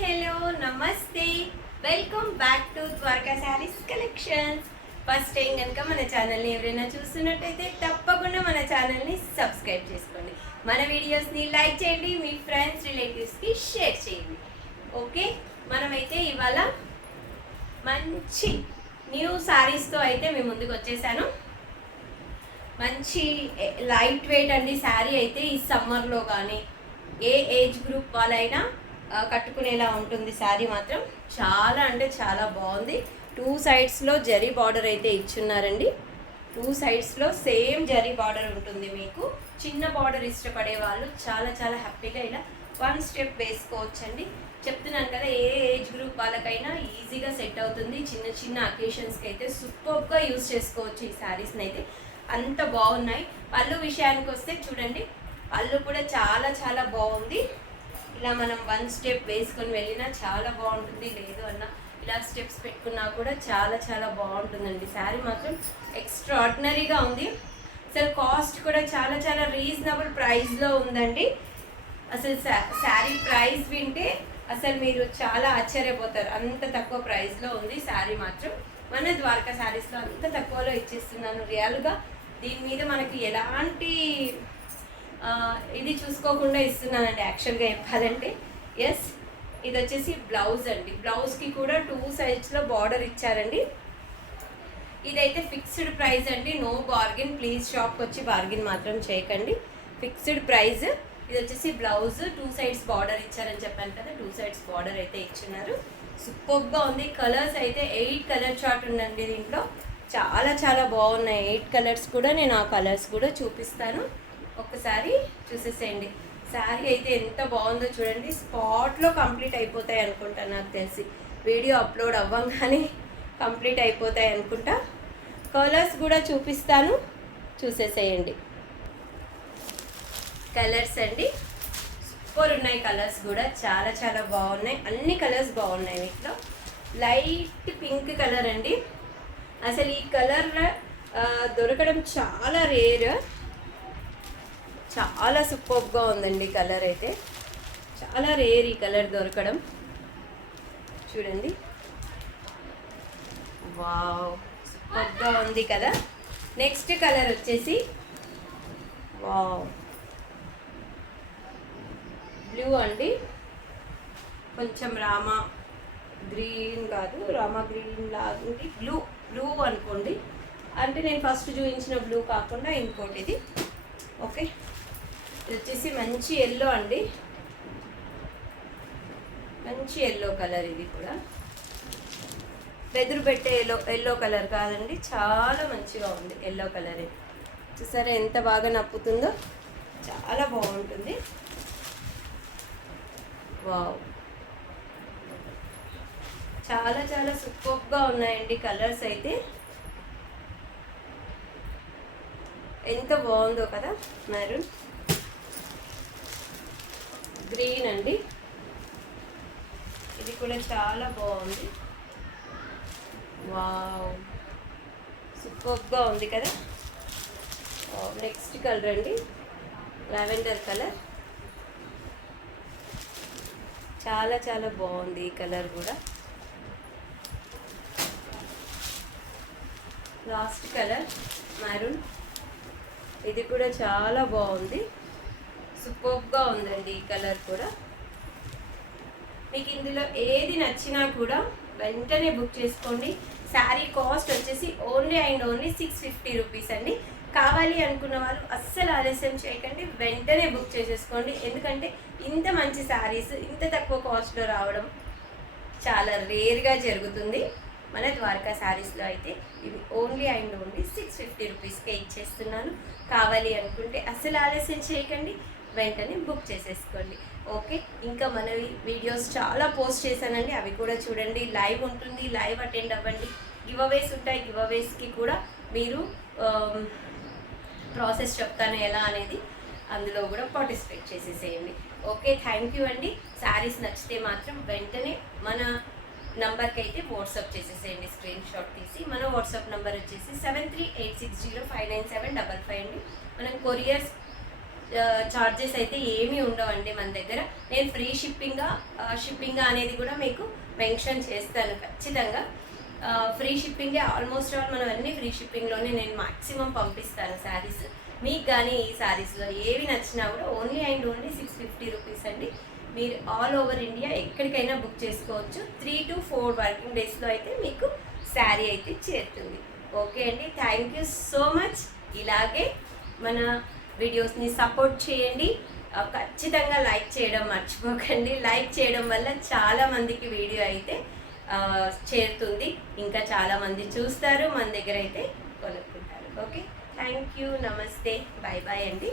Hello నమస్తే, welcome back to Dwaraka sarees collections. First time కనుక మన ఛానల్ని ఎవరైనా చూస్తున్నట్టయితే తప్పకుండా మన ఛానల్ని సబ్స్క్రైబ్ చేసుకోండి. మన వీడియోస్ని లైక్ చేయండి, మీ ఫ్రెండ్స్ రిలేటివ్స్కి షేర్ చేయండి. ఓకే, మనమైతే ఇవాళ మంచి న్యూ శారీస్తో అయితే మేము ముందుకు వచ్చేసాను. మంచి లైట్ వెయిట్ అండి శారీ అయితే. ఈ సమ్మర్లో కానీ ఏ ఏజ్ గ్రూప్ వాళ్ళైనా కట్టుకునేలా ఉంటుంది శారీ. మాత్రం చాలా అంటే చాలా బాగుంది. 2 సైడ్స్లో జరీ బార్డర్ అయితే ఇచ్చున్నారండి. 2 సైడ్స్లో సేమ్ జరీ బార్డర్ ఉంటుంది. మీకు చిన్న బార్డర్ ఇష్టపడే వాళ్ళు చాలా చాలా హ్యాపీగా ఇలా 1 స్టెప్ వేసుకోవచ్చండి. చెప్తున్నాను కదా, ఏ ఏజ్ గ్రూప్ వాళ్ళకైనా ఈజీగా సెట్ అవుతుంది. చిన్న చిన్న అకేషన్స్కి అయితే సూపర్గా యూజ్ చేసుకోవచ్చు ఈ శారీస్ని అయితే. అంత బాగున్నాయి. పళ్ళు విషయానికి వస్తే చూడండి, పళ్ళు కూడా చాలా చాలా బాగుంది. ఇలా మనం 1 స్టెప్ వేసుకొని వెళ్ళినా చాలా బాగుంటుంది. లేదు అన్న ఇలా స్టెప్స్ పెట్టుకున్నా కూడా చాలా చాలా బాగుంటుందండి. శారీ మాత్రం ఎక్స్ట్రాడినరీగా ఉంది. అసలు కాస్ట్ కూడా చాలా చాలా రీజనబుల్ ప్రైస్లో ఉందండి. అసలు శారీ ప్రైస్ వింటే అసలు మీరు చాలా ఆశ్చర్యపోతారు. అంత తక్కువ ప్రైస్లో ఉంది శారీ మాత్రం. మన ద్వారకా శారీస్లో అంత తక్కువలో ఇచ్చేస్తున్నాను. రియల్గా దీని మీద మనకి ఎలాంటి ఇది చూసుకోకుండా ఇస్తున్నానండి యాక్చువల్గా చెప్పాలంటే. ఎస్, ఇది వచ్చేసి బ్లౌజ్ అండి. బ్లౌజ్కి కూడా 2 సైడ్స్లో బార్డర్ ఇచ్చారండి. ఇదైతే ఫిక్స్డ్ ప్రైస్ అండి, నో బార్గెన్. ప్లీజ్ షాప్కి వచ్చి బార్గెన్ మాత్రం చేయకండి. Fixed price. ఇది వచ్చేసి బ్లౌజ్ 2 సైడ్స్ బార్డర్ ఇచ్చారని చెప్పాను కదా, 2 సైడ్స్ బార్డర్ అయితే ఇచ్చున్నారు. సూపర్గా ఉంది. కలర్స్ అయితే 8 కలర్ చార్ట్ ఉందండి దీంట్లో. చాలా చాలా బాగున్నాయి 8 కలర్స్ కూడా. నేను ఆ కలర్స్ కూడా చూపిస్తాను, ఒక్కసారి చూసేసేయండి. శారీ అయితే ఎంత బాగుందో చూడండి. స్పాట్లో కంప్లీట్ అయిపోతాయి అనుకుంటా, నాకు తెలిసి వీడియో అప్లోడ్ అవ్వగానే కంప్లీట్ అయిపోతాయి అనుకుంటా. కలర్స్ కూడా చూపిస్తాను, చూసేసేయండి. కలర్స్ అండి సూపర్ ఉన్నాయి. కలర్స్ కూడా చాలా చాలా బాగున్నాయి. అన్ని కలర్స్ బాగున్నాయి. వీటిలో లైట్ పింక్ కలర్ అండి. అసలు ఈ కలర్ దొరకడం చాలా రేర్. చాలా సూపర్గా ఉందండి కలర్ అయితే. చాలా రేర్ ఈ కలర్ దొరకడం. చూడండి, వావ్, సూపర్గా ఉంది కదా. నెక్స్ట్ కలర్ వచ్చేసి వావ్ బ్లూ అండి. కొంచెం రామా గ్రీన్ కాదు, రామా గ్రీన్ లాగుంది. బ్లూ అనుకోండి. అంటే నేను ఫస్ట్ చూపించిన బ్లూ కాకుండా ఇంకోటి ఇది. ఓకే, ఇది వచ్చేసి మంచి ఎల్లో అండి. మంచి ఎల్లో కలర్. ఇది కూడా వెదురు పెట్టే ఎల్లో కలర్ కాదండి, చాలా మంచిగా ఉంది ఎల్లో కలర్. చూసారా ఎంత బాగా నప్పుతుందో, చాలా బాగుంటుంది. వావ్, చాలా చాలా సూపర్గా ఉన్నాయండి కలర్స్ అయితే. ఎంత బాగుందో కదా. మెరూన్ గ్రీన్ అండి. ఇది కూడా చాలా బాగుంది. వావ్, సూపర్గా ఉంది కదా. నెక్స్ట్ కలర్ అండి లావెండర్ కలర్. చాలా చాలా బాగుంది ఈ కలర్ కూడా. Last colour maroon. ఇది కూడా చాలా బాగుంది. సూపర్గా ఉందండి ఈ కలర్ కూడా. మీకు ఇందులో ఏది నచ్చినా కూడా వెంటనే బుక్ చేసుకోండి. శారీ కాస్ట్ వచ్చేసి ఓన్లీ 650 రూపీస్ అండి. కావాలి అనుకున్న వాళ్ళు అస్సలు ఆలస్యం చేయకండి, వెంటనే బుక్ చేసేసుకోండి. ఎందుకంటే ఇంత మంచి శారీస్ ఇంత తక్కువ కాస్ట్లో రావడం చాలా రేర్గా జరుగుతుంది. మన ద్వారకా శారీస్లో అయితే ఇవి ఓన్లీ 650 రూపీస్కే ఇచ్చేస్తున్నాను. కావాలి అనుకుంటే అసలు ఆలస్యం చేయకండి, వెంటనే బుక్ చేసేసుకోండి. ఓకే, ఇంకా మన వీడియోస్ చాలా పోస్ట్ చేశానండి, అవి కూడా చూడండి. లైవ్ ఉంటుంది, లైవ్ అటెండ్ అవ్వండి. గివ్ అవేస్ ఉంటాయి, గివ్ అవేస్కి కూడా మీరు ప్రాసెస్ చెప్తాను ఎలా అనేది, అందులో కూడా పార్టిసిపేట్ చేసేసేయండి. ఓకే, థ్యాంక్ యూ అండి. శారీస్ నచ్చితే మాత్రం వెంటనే మన నంబర్కి అయితే వాట్సాప్ చేసేసేయండి, స్క్రీన్ షాట్ తీసి. మన వాట్సాప్ నెంబర్ వచ్చేసి 7386059755 అండి. మనం కొరియర్స్ చార్జెస్ అయితే ఏమీ ఉండవండి మన దగ్గర. నేను ఫ్రీ షిప్పింగ్ అనేది కూడా మీకు మెన్షన్ చేస్తాను ఖచ్చితంగా. ఫ్రీ షిప్పింగే ఆల్మోస్ట్ ఆల్ మనం అన్ని ఫ్రీ షిప్పింగ్లోనే నేను మాక్సిమం పంపిస్తాను శారీస్. మీకు కానీ ఈ శారీస్లో ఏవి నచ్చినా కూడా ఓన్లీ అండ్ ఓన్లీ 650 రూపీస్ అండి. మీరు ఆల్ ఓవర్ ఇండియా ఎక్కడికైనా బుక్ చేసుకోవచ్చు. 3 to 4 వర్కింగ్ డేస్లో అయితే మీకు శారీ అయితే చేరుతుంది. ఓకే అండి, థ్యాంక్ యూ సో మచ్. ఇలాగే మన వీడియోస్ని సపోర్ట్ చేయండి. ఖచ్చితంగా లైక్ చేయడం మర్చిపోకండి. లైక్ చేయడం వల్ల చాలామందికి వీడియో అయితే చేరుతుంది, ఇంకా చాలామంది చూస్తారు, మన దగ్గర అయితే కొనుక్కుంటారు. ఓకే, థ్యాంక్ యూ, నమస్తే, బాయ్ బాయ్ అండి.